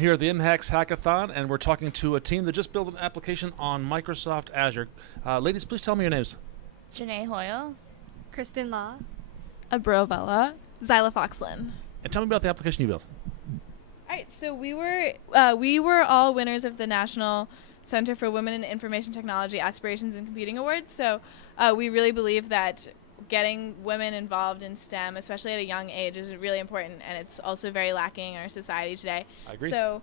I'm here at the MHacks Hackathon, and we're talking to a team that just built an application on Microsoft Azure. Ladies, please tell me your names. Janae Hoyle. Kristen Law. Abrobella. Zyla Foxlin. And tell me about the application you built. All right, so we were all winners of the National Center for Women in Information Technology Aspirations in Computing Awards. So we really believe that getting women involved in STEM, especially at a young age, is really important, and it's also very lacking in our society today. I agree. So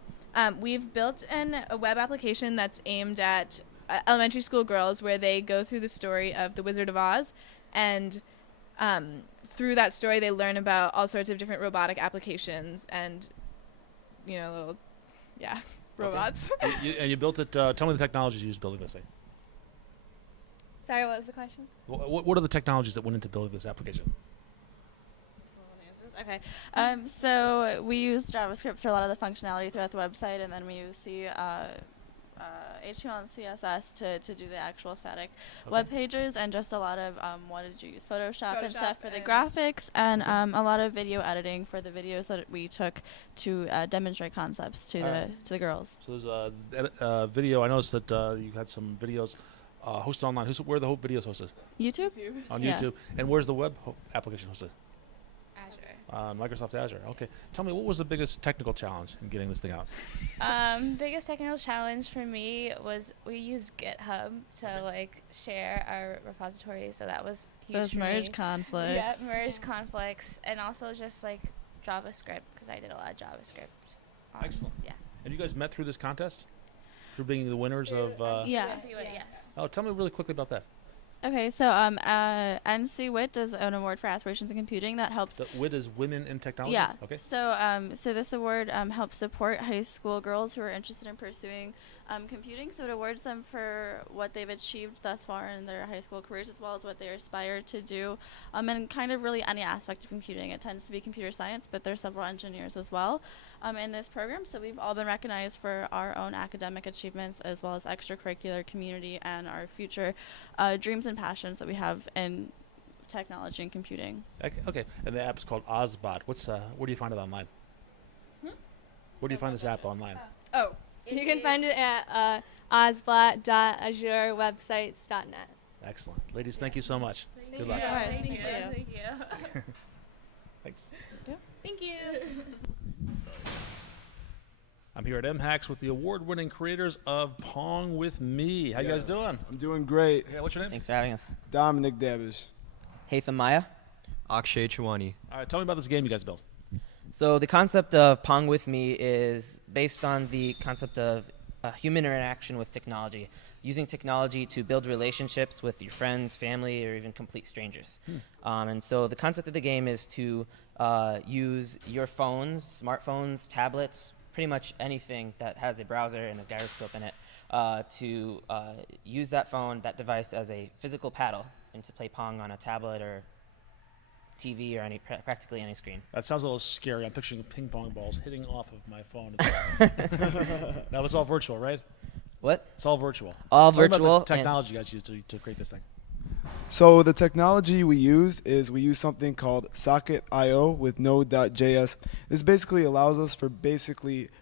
we've built a web application that's aimed at elementary school girls, where they go through the story of the Wizard of Oz, and through that story they learn about all sorts of different robotic applications and, robots. And you built it. Tell me the technologies you used building this thing. Sorry, what was the question? What are the technologies that went into building this application? Okay. So we use JavaScript for a lot of the functionality throughout the website, and then we use HTML and CSS to do the actual static web pages, and just a lot of, what did you use? Photoshop and stuff for the graphics, and a lot of video editing for the videos that we took to demonstrate concepts to the girls. So there's a video. I noticed that you had some videos hosted online. Where are the whole videos hosted? YouTube? On Yeah. YouTube. And where's the web application hosted? Azure. Microsoft Azure. Okay. Tell me, what was the biggest technical challenge in getting this thing out? Biggest technical challenge for me was we used GitHub to share our repository, so that was huge. Those for merge me. conflicts. Yeah, merge conflicts, and also just JavaScript, because I did a lot of JavaScript. Excellent. Yeah. And you guys met through this contest? Through being the winners of... Yeah. Yes. Oh, tell me really quickly about that. Okay, so NC WIT does an award for aspirations in computing that helps. The WIT is Women in Technology? Yeah. Okay. So this award helps support high school girls who are interested in pursuing computing. So it awards them for what they've achieved thus far in their high school careers, as well as what they aspire to do, and kind of really any aspect of computing. It tends to be computer science, but there's several engineers as well in this program. So we've all been recognized for our own academic achievements, as well as extracurricular, community, and our future dreams and passions that we have in technology and computing. Okay. And the app is called Ozbot. Where do you find it online? Where do you find this app online? You can find it at ozbot.azurewebsites.net. Excellent. Ladies, thank you so much. Good luck. Thank you. Thank you. Thanks. Thank you. I'm here at MHacks with the award-winning creators of Pong with Me. How you guys doing? I'm doing great. Yeah, what's your name? Thanks for having us. Dominic Davish. Haitham Maya. Akshay Chawani. All right, tell me about this game you guys built. So the concept of Pong with Me is based on the concept of human interaction with technology, using technology to build relationships with your friends, family, or even complete strangers. And so the concept of the game is to use your phones, smartphones, tablets, pretty much anything that has a browser and a gyroscope in it, to use that phone, that device, as a physical paddle, and to play Pong on a tablet or TV or practically any screen. That sounds a little scary. I'm picturing ping pong balls hitting off of my phone. Now it's all virtual, right? What? It's all virtual. All Tell me about virtual. the technology you guys used to create this thing. So the technology we used is we use something called Socket.io with Node.js. This basically allows us for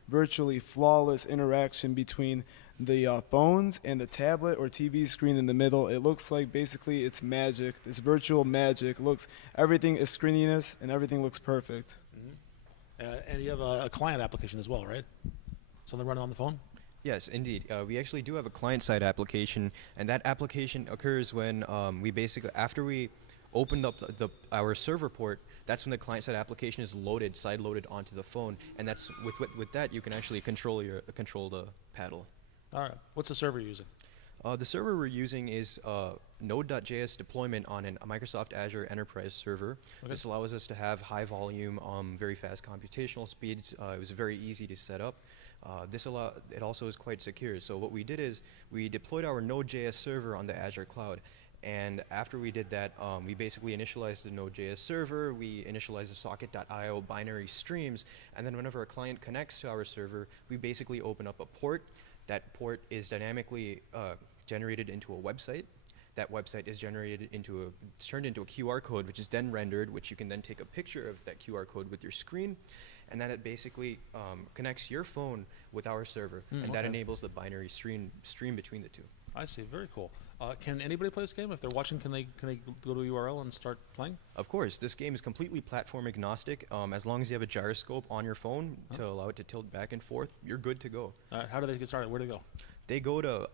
virtually flawless interaction between the phones and the tablet or TV screen in the middle. It looks like basically it's magic. It's virtual magic. Everything is screeniness and everything looks perfect. And you have a client application as well, right? Something running on the phone? Yes, indeed. We actually do have a client-side application, and that application occurs when we basically, after we opened up our server port, that's when the client-side application is side-loaded onto the phone, and that's with that you can actually control the paddle. All right. What's the server you're using? The server we're using is Node.js deployment on a Microsoft Azure Enterprise server. Okay. This allows us to have high volume, very fast computational speeds. It was very easy to set up. It also is quite secure. So what we did is we deployed our Node.js server on the Azure cloud. And after we did that, we basically initialized the Node.js server, we initialized the Socket.io binary streams, and then whenever a client connects to our server, we basically open up a port. That port is dynamically generated into a website. that website is it's turned into a QR code, which is then rendered, which you can then take a picture of that QR code with your screen, and then it basically connects your phone with our server, and that enables the binary stream between the two. I see. Very cool. Can anybody play this game? If they're watching, can they go to a URL and start playing? Of course, this game is completely platform agnostic. As long as you have a gyroscope on your phone to allow it to tilt back and forth, you're good to go. How do they get started? Where do they go? They go to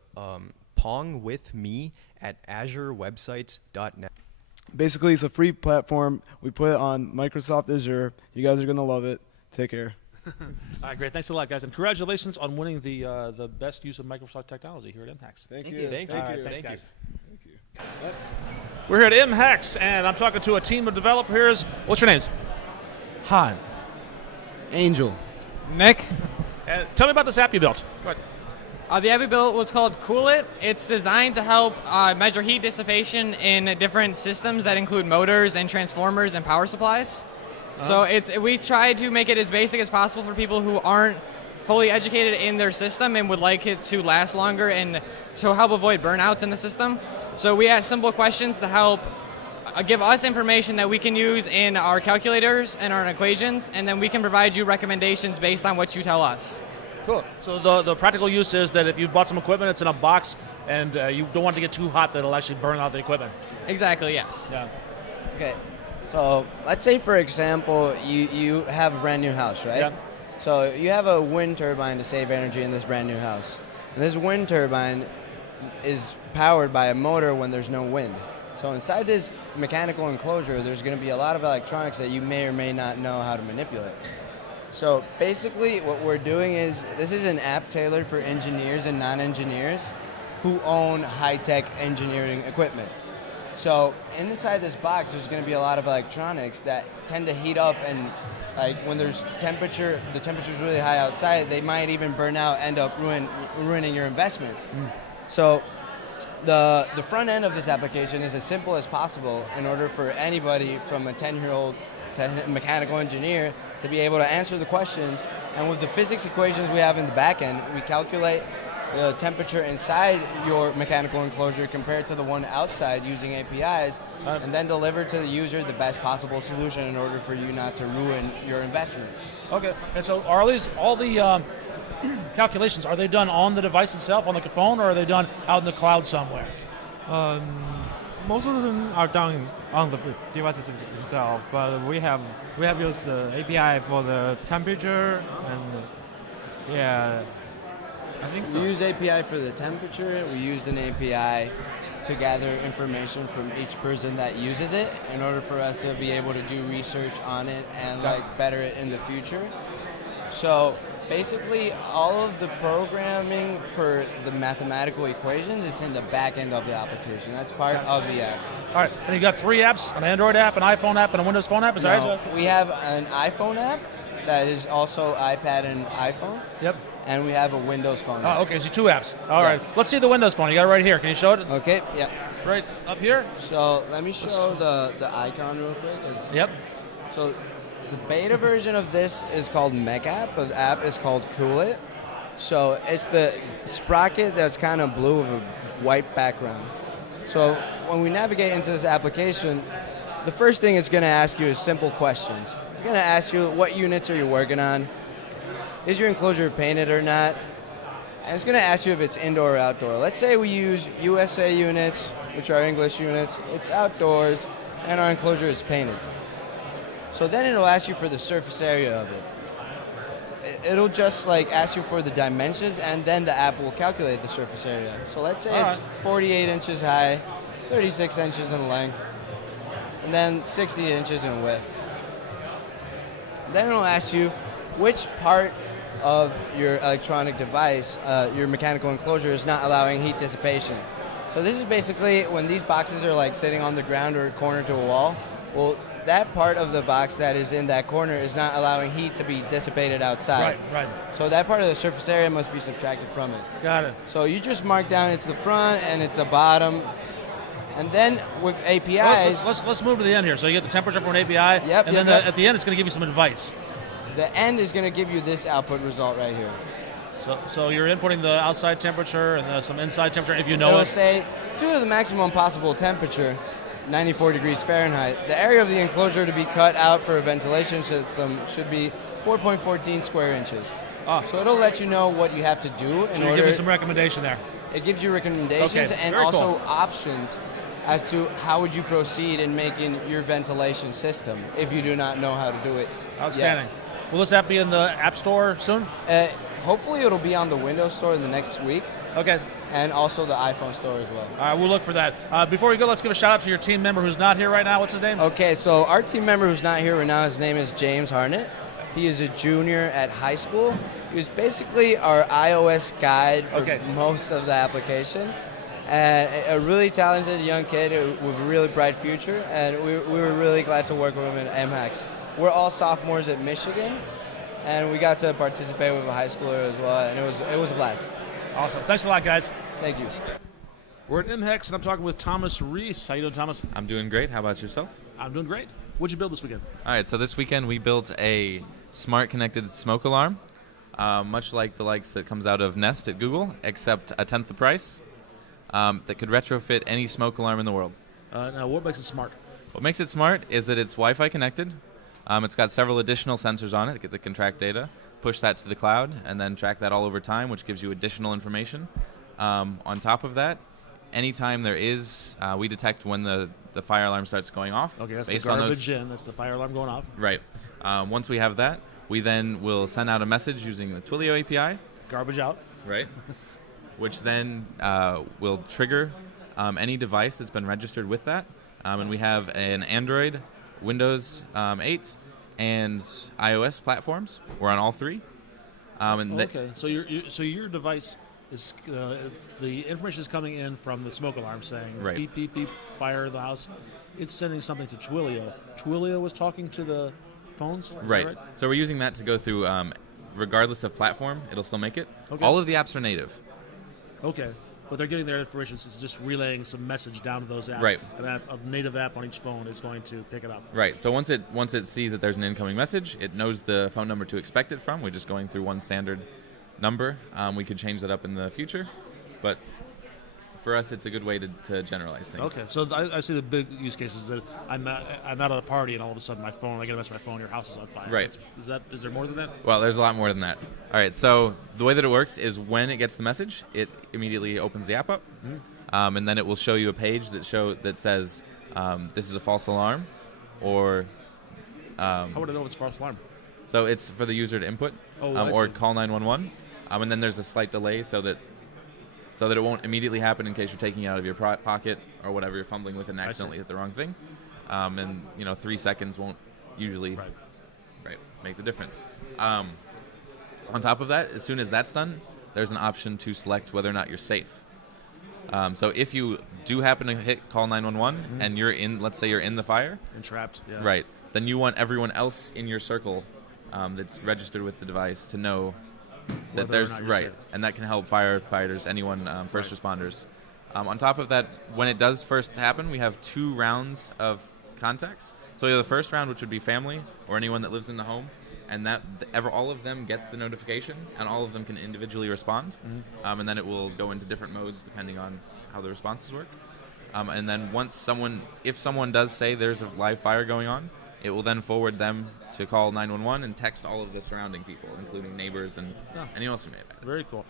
Pong with me at azurewebsites.net. Basically, it's a free platform. We put it on Microsoft Azure. You guys are going to love it. Take care. All right, great. Thanks a lot, guys. And congratulations on winning the best use of Microsoft technology here at MHacks. Thank Thank you. you. Thank you. All right, thanks, Thank guys. you. We're here at MHacks, and I'm talking to a team of developers. What's your names? Han. Angel. Nick. And tell me about this app you built. Go ahead. The app we built was called Cool It. It's designed to help measure heat dissipation in different systems that include motors and transformers and power supplies. So we tried to make it as basic as possible for people who aren't fully educated in their system and would like it to last longer and to help avoid burnouts in the system. So we asked simple questions to help give us information that we can use in our calculators and our equations, and then we can provide you recommendations based on what you tell us. Cool. So the practical use is that if you bought some equipment, it's in a box, and you don't want it to get too hot that it'll actually burn out the equipment. Exactly, yes. Yeah. Okay. So let's say, for example, you have a brand new house, right? Yeah. So you have a wind turbine to save energy in this brand new house. And this wind turbine is powered by a motor when there's no wind. So inside this mechanical enclosure, there's going to be a lot of electronics that you may or may not know how to manipulate. So basically what we're doing is, this is an app tailored for engineers and non-engineers who own high-tech engineering equipment. So inside this box, there's going to be a lot of electronics that tend to heat up, and like when the temperature's really high outside, they might even burn out, end up ruining your investment. So the front end of this application is as simple as possible in order for anybody from a 10-year-old to a mechanical engineer to be able to answer the questions. And with the physics equations we have in the back end, we calculate the temperature inside your mechanical enclosure compared to the one outside using APIs, and then deliver to the user the best possible solution in order for you not to ruin your investment. Okay. And so are all the calculations, are they done on the device itself, on the phone, or are they done out in the cloud somewhere? Most of them are done on the devices itself, but we have used the API for the temperature, and yeah, I think so. We use API for the temperature. We used an API to gather information from each person that uses it in order for us to be able to do research on it and better it in the future. So basically, all of the programming for the mathematical equations, it's in the back end of the application. That's part of the app. All right. And you got 3 apps: an Android app, an iPhone app, and a Windows Phone app. Is that right? We have an iPhone app that is also iPad and iPhone. Yep. And we have a Windows Phone app. Oh, okay. So 2 apps. All right. Let's see the Windows Phone. You got it right here. Can you show it? Okay. Yeah. Right up here. So let me show the icon real quick. Yep. So the beta version of this is called MHacks, but the app is called Cool It. So it's the sprocket that's kind of blue with a white background. So when we navigate into this application, the first thing it's going to ask you is simple questions. It's going to ask you what units are you working on, is your enclosure painted or not, and it's going to ask you if it's indoor or outdoor. Let's say we use USA units, which are English units. It's outdoors, and our enclosure is painted. So then it'll ask you for the surface area of it. It'll just ask you for the dimensions, and then the app will calculate the surface area. So let's say it's 48 inches high, 36 inches in length, and then 60 inches in width. Then it'll ask you which part of your electronic device, your mechanical enclosure, is not allowing heat dissipation. So this is basically when these boxes are sitting on the ground or cornered to a wall. Well, that part of the box that is in that corner is not allowing heat to be dissipated outside. Right. So that part of the surface area must be subtracted from it. Got it. So you just mark down it's the front and it's the bottom. And then with APIs... Let's move to the end here. So you get the temperature from an API, and then at the end it's going to give you some advice. The end is going to give you this output result right here. So you're inputting the outside temperature and some inside temperature if you know It'll it. say, due to the maximum possible temperature, 94 degrees Fahrenheit, the area of the enclosure to be cut out for a ventilation system should be 4.14 square inches. So it'll let you know what you have to do in So you're order. giving some recommendation there. It gives you recommendations Okay, and very also cool. options as to how would you proceed in making your ventilation system if you do not know how to do it. Outstanding. Will this app be in the App Store soon? Hopefully it'll be on the Windows Store in the next week. Okay. And also the iPhone Store as well. All right, we'll look for that. Before we go, let's give a shout out to your team member who's not here right now. What's his name? Okay, so our team member who's not here right now, his name is James Harnett. He is a junior at high school. He was basically our iOS guide for most of the application. And a really talented young kid with a really bright future. And we were really glad to work with him at MHacks. We're all sophomores at Michigan, and we got to participate with a high schooler as well, and it was a blast. Awesome. Thanks a lot, guys. Thank you. We're at MHacks, and I'm talking with Thomas Reese. How you doing, Thomas? I'm doing great. How about yourself? I'm doing great. What'd you build this weekend? All right, so this weekend we built a smart connected smoke alarm, much like the likes that comes out of Nest at Google, except a tenth the price, that could retrofit any smoke alarm in the world. Now, what makes it smart? What makes it smart is that it's Wi-Fi connected. It's got several additional sensors on it that can track data, push that to the cloud, and then track that all over time, which gives you additional information. On top of that, anytime there is, we detect when the fire alarm starts going off. Okay, that's based the on garbage those. in. That's the fire alarm going off. Right. Once we have that, we then will send out a message using the Twilio API. Garbage out. Right. Which then will trigger any device that's been registered with that. And we have an Android, Windows 8, and iOS platforms. We're on all three. Okay, so your device is the information is coming in from the smoke alarm saying Right. beep beep beep, fire in the house. It's sending something to Twilio. Twilio was talking to the phones. Is that right. So we're using that to go through, regardless of platform, it'll still make it. Okay. All of the apps are native. Okay, but they're getting their information. So it's just relaying some message down to those apps. Right. A native app on each phone is going to pick it up. Right. So once it sees that there's an incoming message, it knows the phone number to expect it from. We're just going through one standard number. We could change that up in the future, but for us, it's a good way to generalize things. Okay, so I see the big use cases that I'm out at a party and all of a sudden my phone, I get a message on my phone, your house is on fire. Right. Is there more than that? Well, there's a lot more than that. All right, so the way that it works is when it gets the message, it immediately opens the app up, and then it will show you a page that says this is a false alarm, or how would I know if it's a false alarm? So it's for the user to input, or call 911, and then there's a slight delay so that it won't immediately happen in case you're taking it out of your pocket or whatever you're fumbling with and accidentally hit the wrong thing. And 3 seconds won't usually make the difference. On top of that, as soon as that's done, there's an option to select whether or not you're safe. So if you do happen to hit call 911 and let's say you're in the fire, entrapped, yeah. Right, then you want everyone else in your circle that's registered with the device to know that there's safe. And that can help firefighters, anyone, first responders. On top of that, when it does first happen, we have 2 rounds of contacts. So we have the first round, which would be family or anyone that lives in the home, and all of them get the notification, and all of them can individually respond. And then it will go into different modes depending on how the responses work. And then if someone does say there's a live fire going on, it will then forward them to call 911 and text all of the surrounding people, including neighbors and anyone else who may have had it. Very cool.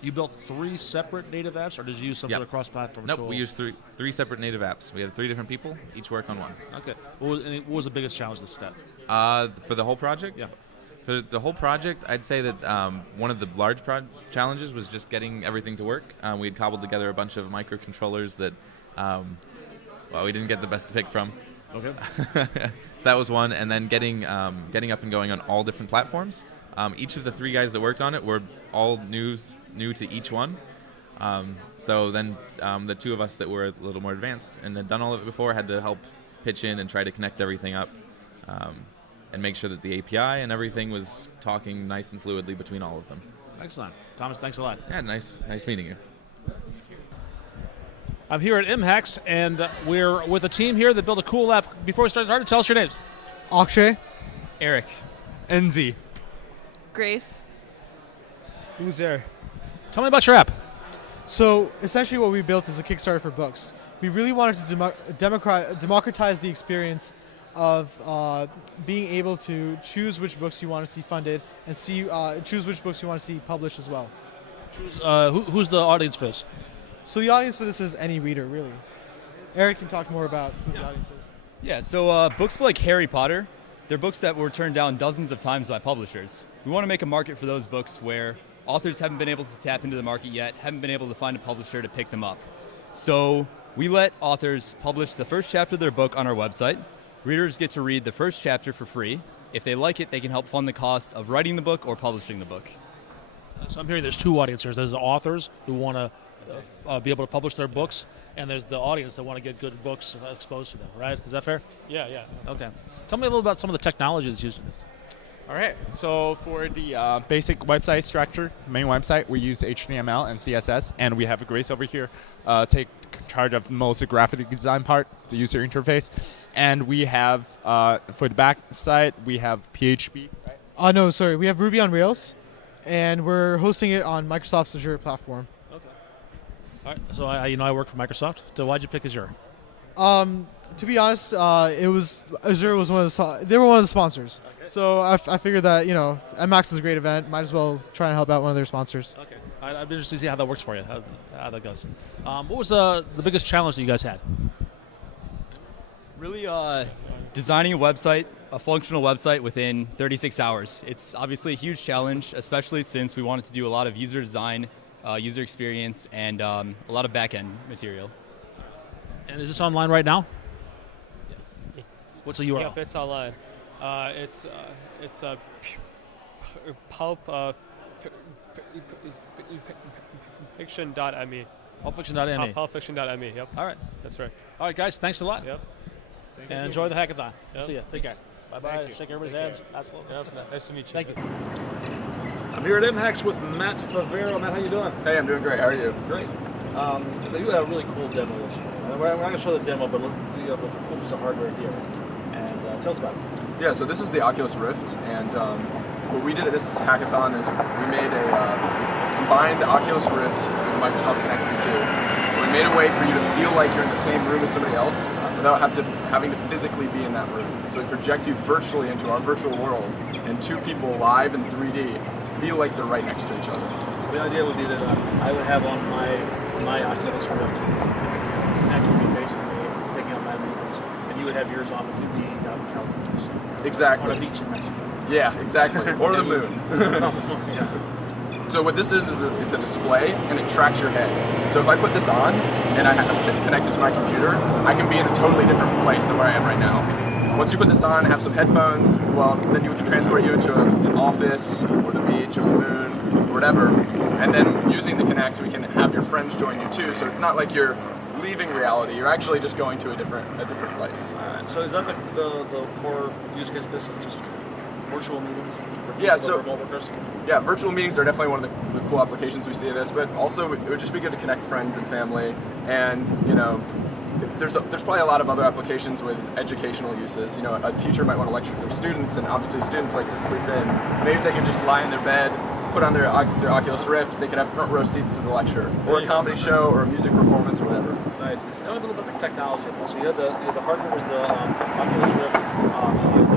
You built 3 separate native apps, or did you use some sort of cross-platform tool? Nope, we used three separate native apps. We have 3 different people, each work on one. Okay. What was the biggest challenge this step? For the whole project? Yeah. For the whole project, I'd say that one of the large challenges was just getting everything to work. We had cobbled together a bunch of microcontrollers that we didn't get the best to pick from. Okay. So that was one, and then getting up and going on all different platforms. Each of the 3 guys that worked on it were all new to each one. So then the 2 of us that were a little more advanced and had done all of it before had to help pitch in and try to connect everything up and make sure that the API and everything was talking nice and fluidly between all of them. Excellent. Thomas, thanks a lot. Yeah, nice meeting you. I'm here at MHacks, and we're with a team here that built a cool app. Before we start, tell us your names. Akshay. Eric. NZ. Grace. Who's there? Tell me about your app. So essentially what we built is a Kickstarter for books. We really wanted to democratize the experience of being able to choose which books you want to see funded and choose which books you want to see published as well. Who's the audience for this? So the audience for this is any reader, really. Eric can talk more about who the audience is. Yeah, so books like Harry Potter, they're books that were turned down dozens of times by publishers. We want to make a market for those books where authors haven't been able to tap into the market yet, haven't been able to find a publisher to pick them up. So we let authors publish the first chapter of their book on our website. Readers get to read the first chapter for free. If they like it, they can help fund the cost of writing the book or publishing the book. So I'm hearing there's two audiences. There's the authors who want to be able to publish their books, and there's the audience that want to get good books exposed to them, right? Is that fair? Yeah. Okay. Tell me a little about some of the technology that's used in this. All right. So for the basic website structure, main website, we use HTML and CSS, and we have Grace over here take charge of most graphic design part, the user interface, and we have for the back side we have PHP. Right? No, sorry. We have Ruby on Rails, and we're hosting it on Microsoft's Azure platform. Okay. All right. So I work for Microsoft. So why'd you pick Azure? To be honest, Azure was they were one of the sponsors. Okay. So I figured that MHacks is a great event. Might as well try and help out one of their sponsors. Okay. I'd be interested to see how that works for you. How that goes. What was the biggest challenge that you guys had? Really designing a functional website within 36 hours. It's obviously a huge challenge, especially since we wanted to do a lot of user design, user experience, and a lot of back-end material. And is this online right now? Yes. What's the URL? Yep, it's online. It's pulp fiction.me. Pulpfiction.me. Pulpfiction.me. Yep. All right. That's right. All right, guys. Thanks a lot. Yep. And enjoy the hackathon. Yep. See ya. Take care. Bye-bye. Shake everybody's hands. Absolutely. Yep. Nice to meet you. Thank you. I'm here at MHacks with Matt Favero. Matt, how you doing? Hey, I'm doing great. How are you? Great. You had a really cool demo this year. We're not going to show the demo, but we have a cool piece of hardware here. And tell us about it. Yeah, so this is the Oculus Rift, and what we did at this hackathon is we made combined the Oculus Rift with Microsoft Kinect V2. We made a way for you to feel like you're in the same room as somebody else without having to physically be in that room. So we project you virtually into our virtual world, and two people live in 3D feel like they're right next to each other. So the idea would be that I would have on my Oculus Rift, Kinect would be facing me, picking up my movements, and you would have yours on, but you'd be out in California. So Exactly. On a beach in Mexico. Yeah, exactly. Or the moon. Yeah. So what this is it's a display, and it tracks your head. So if I put this on, and I have it connected to my computer, I can be in a totally different place than where I am right now. Once you put this on and have some headphones, well, then we can transport you into an office, or the beach, or the moon, or whatever. And then using the Kinect, we can have your friends join you too. So it's not like you're leaving reality. You're actually just going to a different place. So is that the core use case? This is just virtual meetings. Yeah. So yeah, virtual meetings are definitely one of the cool applications we see of this. But also, it would just be good to connect friends and family. And there's probably a lot of other applications with educational uses. A teacher might want to lecture to their students, and obviously students like to sleep in. Maybe if they can just lie in their bed, put on their Oculus Rift, they could have front row seats to the lecture, or a comedy show, or a music performance, or whatever. Nice. Tell me a little bit about the technology. So you had the hardware was the Oculus Rift, you had the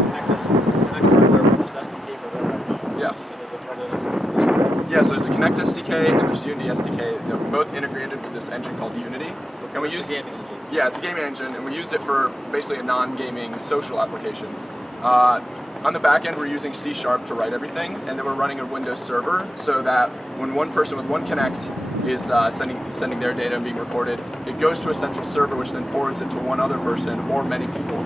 Kinect hardware was the SDK for that. Yes. So there's a part of this. Yeah, so there's a Kinect SDK and there's Unity SDK. They're both integrated with this engine called Unity. And we use gaming engine. Yeah, it's a gaming engine, and we used it for basically a non-gaming social application. On the back end, we're using C# to write everything, and then we're running a Windows server so that when one person with one Kinect is sending their data and being recorded, it goes to a central server, which then forwards it to one other person or many people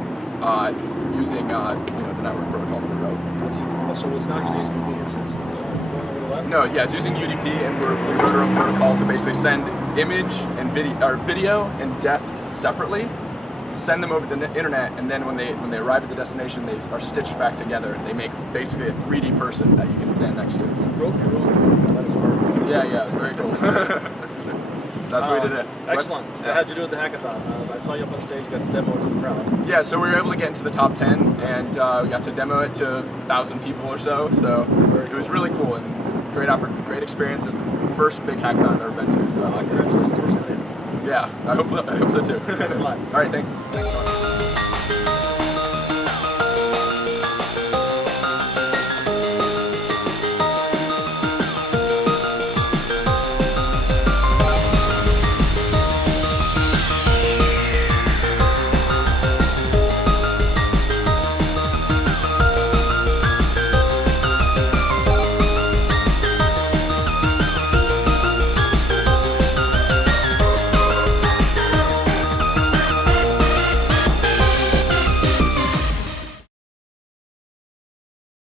using the network protocol that we wrote. So it's not using HTTP, it's going over the web? No, yeah, it's using UDP, and we wrote our own protocol to basically send image and video and depth separately, send them over the internet, and then when they arrive at the destination, they are stitched back together. They make basically a 3D person that you can stand next to. That is hard. Yeah, it's very cool. So that's what we did it. Excellent. How'd you do at the hackathon? I saw you up on stage, you got the demo to the crowd. Yeah, so we were able to get into the top 10, and we got to demo it to 1,000 people or so. So it was really cool and great experience. It's the first big hackathon I've ever been to, so I like it. Congratulations. Yeah, I hope so too. Thanks a lot. All right, thanks.